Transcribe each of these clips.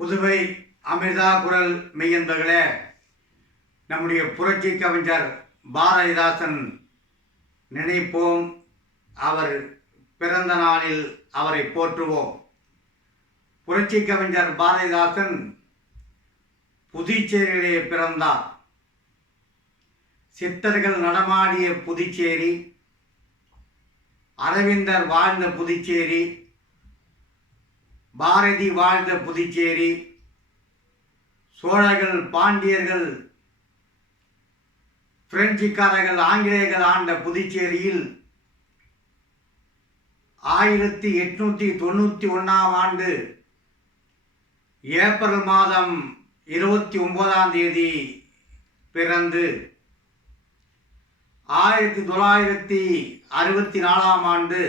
புதுவை அமிர்தா குரல் மெய்யன்பர்களே நம்முடைய புரட்சி கவிஞர் பாரதிதாசன் நினைப்போம் அவர் பிறந்த நாளில் அவரை போற்றுவோம். புரட்சி கவிஞர் பாரதிதாசன் புதுச்சேரியிலே பிறந்தார். சித்தர்கள் நடமாடிய புதுச்சேரி அரவிந்தர் வாழ்ந்த புதுச்சேரி பாரதி வாழ்ந்த புதுச்சேரி சோழர்கள் பாண்டியர்கள் பிரெஞ்சுக்காரர்கள் ஆங்கிலேயர்கள் ஆண்ட புதுச்சேரியில் ஆயிரத்தி எட்நூற்றி தொண்ணூற்றி ஒன்றாம் ஆண்டு ஏப்ரல் மாதம் இருபத்தி ஒன்பதாம் தேதி பிறந்து ஆயிரத்தி தொள்ளாயிரத்தி அறுபத்தி நாலாம் ஆண்டு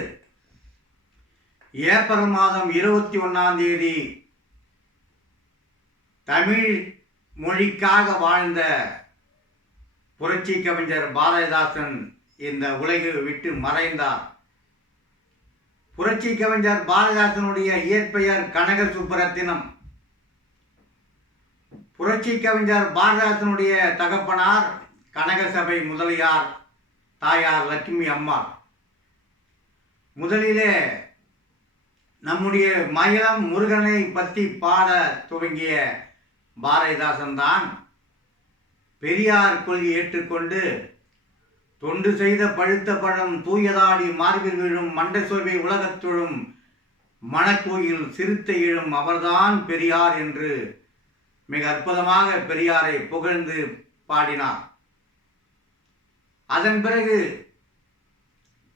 ஏப்ரல் மாதம் இருபத்தி ஒன்றாம் தேதி தமிழ் மொழிக்காக வாழ்ந்த புரட்சி கவிஞர் பாரதிதாசன் இந்த உலகை விட்டு மறைந்தார். புரட்சி கவிஞர் பாரதிதாசனுடைய இயற்பெயர் கனக சுப்பரத்தினம். புரட்சி கவிஞர் பாரதிதாசனுடைய தகப்பனார் கனகசபை முதலியார் தாயார் லட்சுமி அம்மாள். முதலிலே நம்முடைய மயிலம் முருகனை பற்றி பாட துவங்கிய பாரதிதாசன் தான் பெரியார் கொள்கை ஏற்றுக்கொண்டு தொண்டு செய்த பழுத்த பழம் தூயதாடி மார்பில் விழும் மண்ட சோர்வை உலகத்துழும் மணக்கோயில் சிறுத்தை இழும் அவர்தான் பெரியார் என்று மிக அற்புதமாக பெரியாரை புகழ்ந்து பாடினார். அதன் பிறகு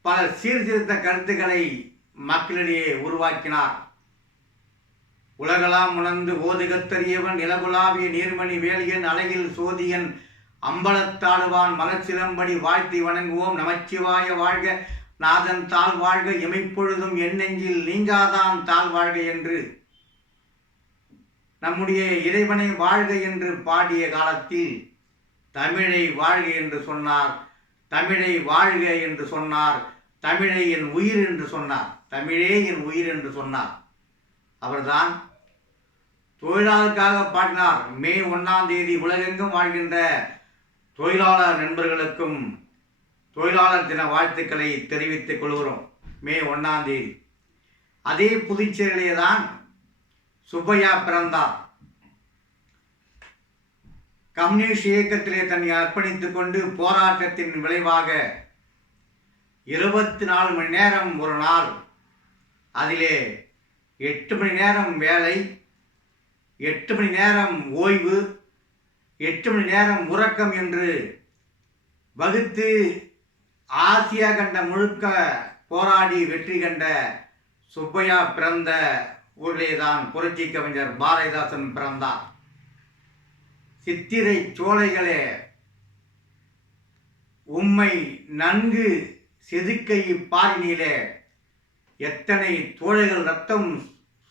பல சீர்திருத்த கருத்துக்களை மக்களிடையே உருவாக்கினார். உலகலாம் உணர்ந்து ஓதுகத்தறியவன் நிலகுலாவிய நீர்மணி வேலியன் அழகில் சோதியன் அம்பலத்தாடுவான் மலச்சிலம்படி வாழ்த்தி வணங்குவோம். நமச்சிவாய வாழ்க நாதன் தாழ் வாழ்க எமைப்பொழுதும் எண்ணெஞ்சில் நீங்காதான் தாழ் வாழ்க என்று. நம்முடைய இறைவனை வாழ்க என்று பாடிய காலத்தில் தமிழை வாழ்க என்று சொன்னார் தமிழை வாழ்க என்று சொன்னார் தமிழை என் உயிர் என்று சொன்னார். தமிழே என் உயிர் என்று சொன்னார். அவர்தான் தொழிலாளருக்காக பாடினார். மே ஒன்றாம் தேதி உலகெங்கும் வாழ்கின்ற தொழிலாளர் நண்பர்களுக்கும் தொழிலாளர் தின வாழ்த்துக்களை தெரிவித்துக் கொள்கிறோம். மே ஒன்றாம் தேதி. அதே புதுச்சேரியிலே தான் சுப்பையா பிறந்தார். கம்யூனிஸ்ட் இயக்கத்திலே தன்னை அர்ப்பணித்துக் கொண்டு போராட்டத்தின் விளைவாக இருபத்தி நாலு மணி நேரம் ஒரு நாள் அதிலே எட்டு மணி நேரம் வேலை எட்டு மணி நேரம் ஓய்வு எட்டு மணி நேரம் உறக்கம் என்று வகுத்து ஆசியா கண்ட முழுக்க போராடி வெற்றி கண்ட சுப்பையா பிறந்த ஊரிலே தான் புரட்சி கவிஞர் பாரதிதாசன் பிறந்தார். சித்திரை சோலைகளே உம்மை நன்கு செதுக்கை பாரினிலே எத்தனை தோழைகள் ரத்தம்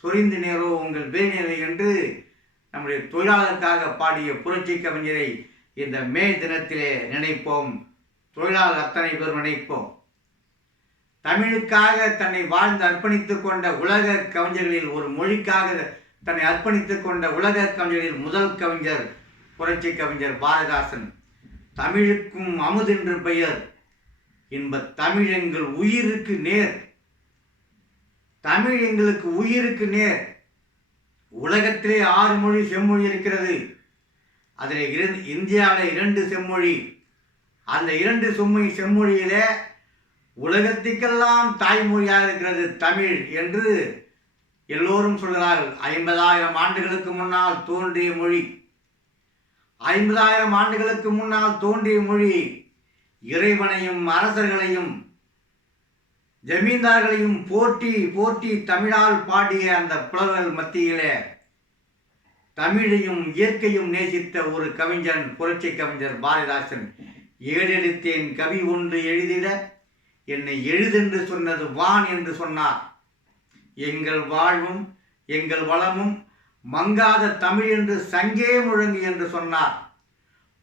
சொரிந்து நேரோ உங்கள் வேநிலை என்று நம்முடைய தொழிலாளருக்காக பாடிய புரட்சி கவிஞரை இந்த மே தினத்திலே நினைப்போம். தொழிலாளர் அத்தனை பேர் நினைப்போம். தமிழுக்காக தன்னை வாழ்ந்து அர்ப்பணித்துக் கொண்ட உலக கவிஞர்களில் ஒரு மொழிக்காக தன்னை அர்ப்பணித்து கொண்ட உலக கவிஞர்களில் முதல் கவிஞர் புரட்சி கவிஞர் பாரதாசன் தமிழுக்கும் அமுதென்று பெயர். இன்ப தமிழ் எங்கள் உயிருக்கு நேர். தமிழ் எங்களுக்கு உயிருக்கு நேர். உலகத்திலே ஆறு மொழி செம்மொழி இருக்கிறது. அதில் இரு இந்தியாவில் இரண்டு செம்மொழி. அந்த இரண்டு செம்மொழி செம்மொழியிலே உலகத்துக்கெல்லாம் தாய்மொழியாக இருக்கிறது தமிழ் என்று எல்லோரும் சொல்கிறார்கள். ஐம்பதாயிரம் ஆண்டுகளுக்கு முன்னால் தோன்றிய மொழி. ஐம்பதாயிரம் ஆண்டுகளுக்கு முன்னால் தோன்றிய மொழி. இறைவனையும் அரசர்களையும் ஜமீன்தார்களையும் போற்றி போற்றி தமிழால் பாடிய அந்த புலவர்கள் மத்தியிலே தமிழையும் இயற்கையும் நேசித்த ஒரு கவிஞன் புரட்சி கவிஞர் பாரதிதாசன் ஏடெடுத்தேன் கவி ஒன்று எழுதிட என்னை எழுதென்று சொன்னது வான் என்று சொன்னார். எங்கள் வாழ்வும் எங்கள் வளமும் மங்காத தமிழ் என்று சங்கே முழங்கு என்று சொன்னார்.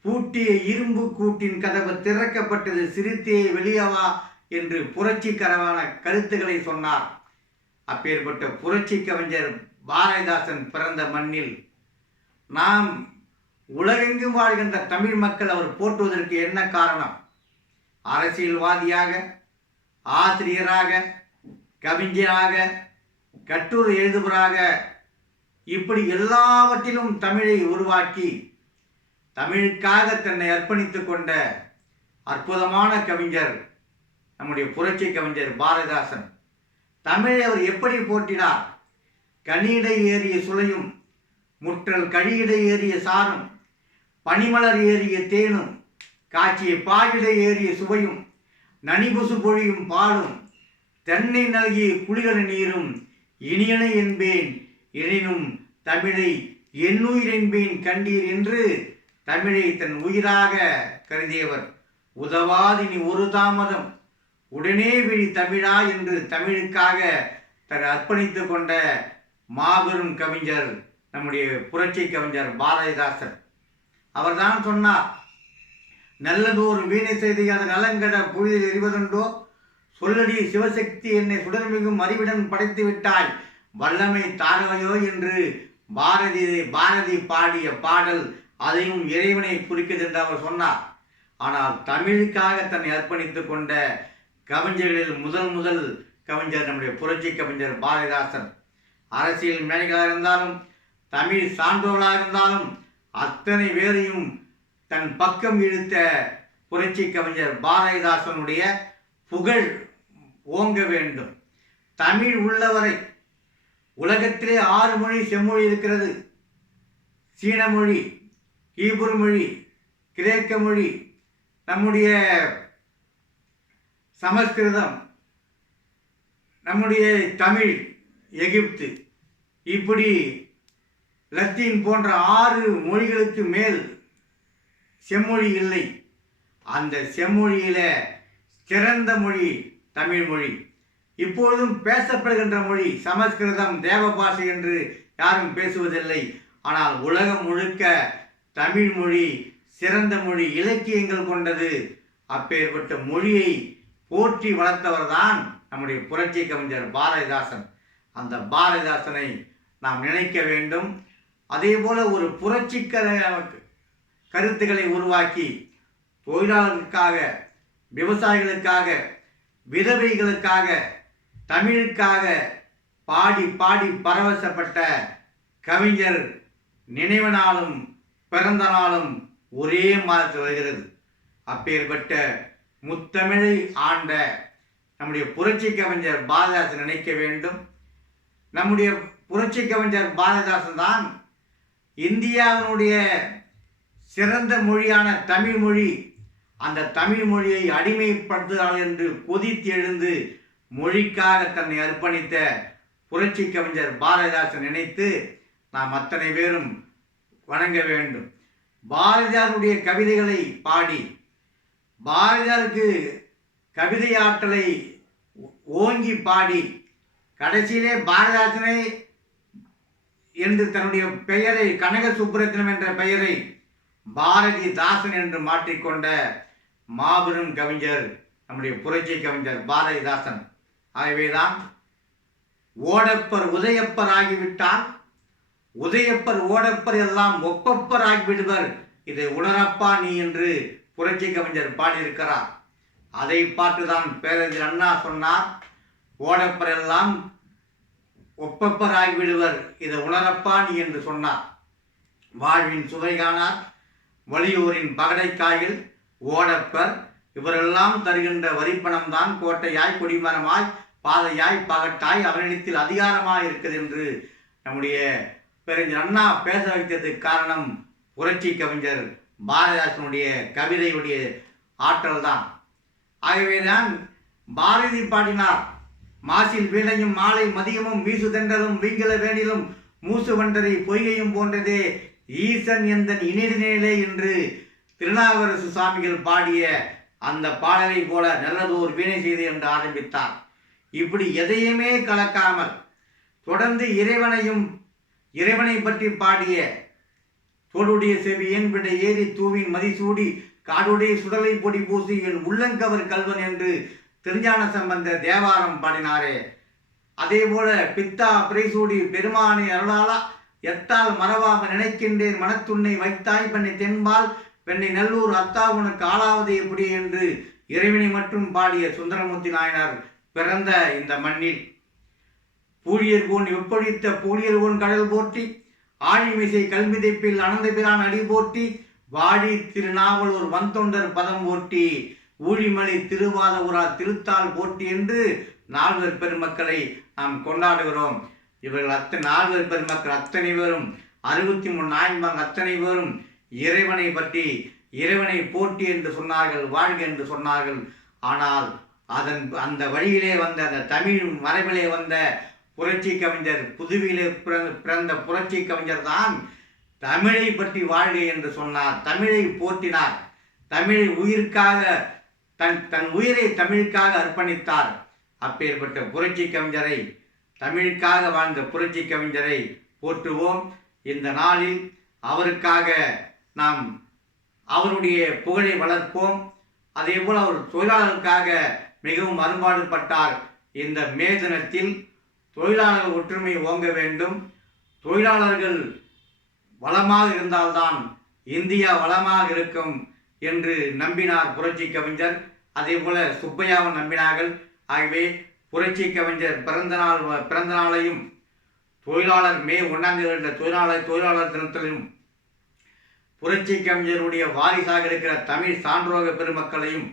பூட்டிய இரும்பு கூட்டின் கதவு திறக்கப்பட்டது சிறுத்தே வெளியவா என்று புரட்சிகரமான கருத்துக்களை சொன்னார். அப்பேற்பட்ட புரட்சி கவிஞர் பாரதிதாசன் பிறந்த மண்ணில் நாம் உலகெங்கும் வாழ்கின்ற தமிழ் மக்கள் அவர் போற்றுவதற்கு என்ன காரணம்? அரசியல்வாதியாக ஆசிரியராக கவிஞராக கட்டுரை எழுதுபவராக இப்படி எல்லாவற்றிலும் தமிழை உருவாக்கி தமிழுக்காக தன்னை அர்ப்பணித்து கொண்ட அற்புதமான கவிஞர் நம்முடைய புரட்சி கவிஞர் பாரதிதாசன். தமிழை அவர் எப்படி போற்றினார்? கனியிடை ஏறிய சுளையும் முற்றல் கழியிடை ஏறிய சாரும் பனிமலர் ஏறிய தேனும் காய்ச்சிய பாயிடை ஏறிய சுவையும் நனிபுசு பொழியும் பாலும் தென்னை நல்கிய குளிகர நீரும் இனியனை என்பேன் எனினும் தமிழை என்னுயிர் என்பேன் கண்டீர் என்று தமிழை தன் உயிராக கருதியவர் உதவாதினி ஒரு தாமதம். உடனே விழி தமிழா என்று தமிழுக்காக தன்னை அர்ப்பணித்துக் கொண்ட மாபெரும் கவிஞர் நம்முடைய புரட்சி கவிஞர் பாரதிதாசன். அவர்தான் சொன்னார் நல்லதோர் வீணை செய்தி அது நலங்கட புழுதில் எறிவதுண்டோ சொல்லடி சிவசக்தி என்னை சுடர்மிகும் அறிவுடன் படைத்து விட்டாய் வல்லமை தாரவையோ என்று பாரதி பாரதி பாடிய பாடல் அதையும் இறைவனை குறிக்கிறது என்று அவர் சொன்னார். ஆனால் தமிழுக்காக தன்னை அர்ப்பணித்து கொண்ட கவிஞர்களில் முதல் முதல் கவிஞர் நம்முடைய புரட்சி கவிஞர் பாரதிதாசன். அரசியல் மேடைகளாக இருந்தாலும் தமிழ் சான்றோர்களாக இருந்தாலும் அத்தனை பேரையும் தன் பக்கம் இழுத்த புரட்சி கவிஞர் பாரதிதாசனுடைய புகழ் ஓங்க வேண்டும். தமிழ் உள்ளவரை உலகத்திலே ஆறு மொழி செம்மொழி இருக்கிறது. சீன மொழி ஈபுர் மொழி கிரேக்க மொழி நம்முடைய சமஸ்கிருதம். நம்முடைய தமிழ் எகிப்து இப்படி லத்தீன் போன்ற ஆறு மொழிகளுக்கு மேல் செம்மொழி இல்லை. அந்த செம்மொழியில் சிறந்த மொழி தமிழ் மொழி. இப்பொழுதும் பேசப்படுகின்ற மொழி சமஸ்கிருதம் தேவபாஷை என்று யாரும் பேசுவதில்லை. ஆனால் உலகம் முழுக்க தமிழ் மொழி சிறந்த மொழி இலக்கியங்கள் கொண்டது. அப்பேற்பட்ட மொழியை போற்றி வளர்த்தவர் தான் நம்முடைய புரட்சி கவிஞர் பாரதிதாசன். அந்த பாரதிதாசனை நாம் நினைக்க வேண்டும். அதே போல் ஒரு புரட்சிக்கர கருத்துக்களை உருவாக்கி தொழிலாளர்களுக்காக விவசாயிகளுக்காக விதவைகளுக்காக தமிழுக்காக பாடி பாடி பரவசப்பட்ட கவிஞர் நினைவு நாளும் பிறந்த நாளும் ஒரே மாதத்தில் வருகிறது. அப்பேற்பட்ட முத்தமிழை ஆண்ட நம்முடைய புரட்சி கவிஞர் பாரதிதாசன் நினைக்க வேண்டும். நம்முடைய புரட்சி கவிஞர் பாரதிதாசன் தான் இந்தியாவினுடைய சிறந்த மொழியான தமிழ் மொழி. அந்த தமிழ் மொழியை அடிமைப்படுத்துகிறாள் என்று கொதித்து எழுந்து மொழிக்காக தன்னை அர்ப்பணித்த புரட்சி கவிஞர் பாரதிதாசன் நினைத்து நாம் அத்தனை பேரும் வணங்க வேண்டும். பாரதியாருடைய கவிதைகளை பாடி பாரதியாருக்கு கவிதை ஆற்றலை ஓங்கி பாடி கடைசியிலே பாரதாசனை என்று தன்னுடைய பெயரை கனக சுப்புரத்னம் என்ற பெயரை பாரதி தாசன் என்று மாற்றிக்கொண்ட மாபெரும் கவிஞர் நம்முடைய புரட்சி கவிஞர் பாரதிதாசன். ஆகவேதான் ஓடப்பர் உதயப்பர் ஆகிவிட்டால் உதயப்பர் ஓடப்பர் எல்லாம் ஒப்பப்பர் ஆகிவிடுவர். இதை உணரப்பா நீ என்று புரட்சி கவிஞர் பாடியிருக்கிறார். அதை பார்த்துதான் பேரறிஞர் அண்ணா சொன்னார் ஓடப்பரெல்லாம் எல்லாம் விடுவர் இதை உணரப்பா நீ என்று சொன்னார். வாழ்வின் சுவை காணார். வலியூரின் பகடைக்காயில் ஓடப்பர் இவரெல்லாம் தருகின்ற வரிப்பணம்தான் கோட்டையாய் கொடிமரமாய் பாதையாய் பகட்டாய் அவரிடத்தில் அதிகாரமாய் இருக்குது என்று நம்முடைய பெருஞ்சர் அண்ணா பேச வைத்ததுக்கு காரணம் புரட்சி கவிஞர் பாரதிதாசனுடைய கவிதையுடைய ஆற்றல் தான் ஆகவேதான் பாரதி பாடினார். மாசில் வீணையும் மாலை மதியமும் வீசு தென்றலும் வீங்கல வேணிலும் மூசு வண்டரை பொய்கையும் போன்றதே ஈசன் எந்தன் இனிதினேலே என்று திருநாவுக்கரசு சுவாமிகள் பாடிய அந்த பாடலை போல நல்லதோர் வீணை செய்து என்று ஆரம்பித்தார். இப்படி எதையுமே கலக்காமல் தொடர்ந்து இறைவனையும் இறைவனை பற்றி பாடிய தோடுடைய செவியன் விட ஏறி தூவின் மதிசூடி காடுடைய சுடலை பொடி பூசி என் உள்ளங்கவர் கல்வன் என்று திருஞான சம்பந்த தேவாரம் பாடினாரே. அதே போல பித்தா பிரைசூடி பெருமானை அருளாளா எத்தால் மறவாம நினைக்கின்றேன் மனத்துண்ணை வைத்தாய் பெண்ணை தென்பால் பெண்ணை நல்லூர் அத்தா உனக்கு ஆளாவது எப்படி என்று இறைவனை மட்டும் பாடிய சுந்தரமூர்த்தி நாயனார் பிறந்த இந்த மண்ணில். பூழியர் கோன் எப்பொழித்த பூழியர் கோன் கடல் போற்றி ஆழிமிசை கல்விதைப்பில் அனந்த பிரான் அடி போட்டி வாடி திருநாவலூர் வந்தொண்டர் பதம் போட்டி ஊழிமலை திருவாதபுரா திருத்தால் போட்டி என்று நால்வர் பெருமக்களை நாம் கொண்டாடுகிறோம். இவர்கள் அத்தனை நால்வர் பெருமக்கள் அத்தனை பேரும் அறுபத்தி மூணு நாயன்மார் அத்தனை பேரும் இறைவனை பற்றி இறைவனை போட்டி என்று சொன்னார்கள் வாழ்க என்று சொன்னார்கள். ஆனால் அதன் அந்த வழியிலே வந்த அந்த தமிழ் மரபிலே வந்த புரட்சி கவிஞர் புதுவிலே பிறந்த பிறந்த புரட்சி கவிஞர் தான் தமிழை பற்றி வாழ்க என்று சொன்னார். தமிழை போற்றினார். தமிழை உயிருக்காக தன் தன் உயிரை தமிழுக்காக அர்ப்பணித்தார். அப்பேற்பட்ட புரட்சி கவிஞரை தமிழுக்காக வாழ்ந்த புரட்சி கவிஞரை போற்றுவோம். இந்த நாளில் அவருக்காக நாம் அவருடைய புகழை வளர்ப்போம். அதேபோல் அவர் தொழிலாளருக்காக மிகவும் அரும்பாடுபட்டார். இந்த மே தினத்தில் தொழிலாளர் ஒற்றுமை ஓங்க வேண்டும். தொழிலாளர்கள் வளமாக இருந்தால்தான் இந்தியா வளமாக இருக்கும் என்று நம்பினார் புரட்சி கவிஞர். அதே போல சுப்பையாவும் நம்பினார்கள். ஆகவே புரட்சி கவிஞர் பிறந்த நாள் பிறந்த நாளையும் தொழிலாளர் மே ஒன்றாம் தேதி என்ற தொழிலாளர் தொழிலாளர் தினத்திலும் புரட்சி கவிஞருடைய வாரிசாக இருக்கிற தமிழ் சான்றோக பெருமக்களையும்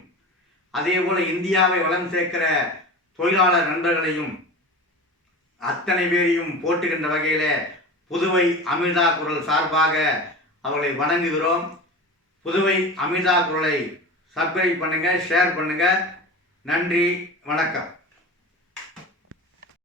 அதேபோல் இந்தியாவை வளம் சேர்க்கிற தொழிலாளர் நண்பர்களையும் அத்தனை பேரையும் போட்டுகின்ற வகையில் புதுவை அமிர்தா குரல் சார்பாக அவர்களை வணங்குகிறோம். புதுவை அமிர்தா குரலை சப்ஸ்கிரைப் பண்ணுங்கள் ஷேர் பண்ணுங்கள் நன்றி வணக்கம்.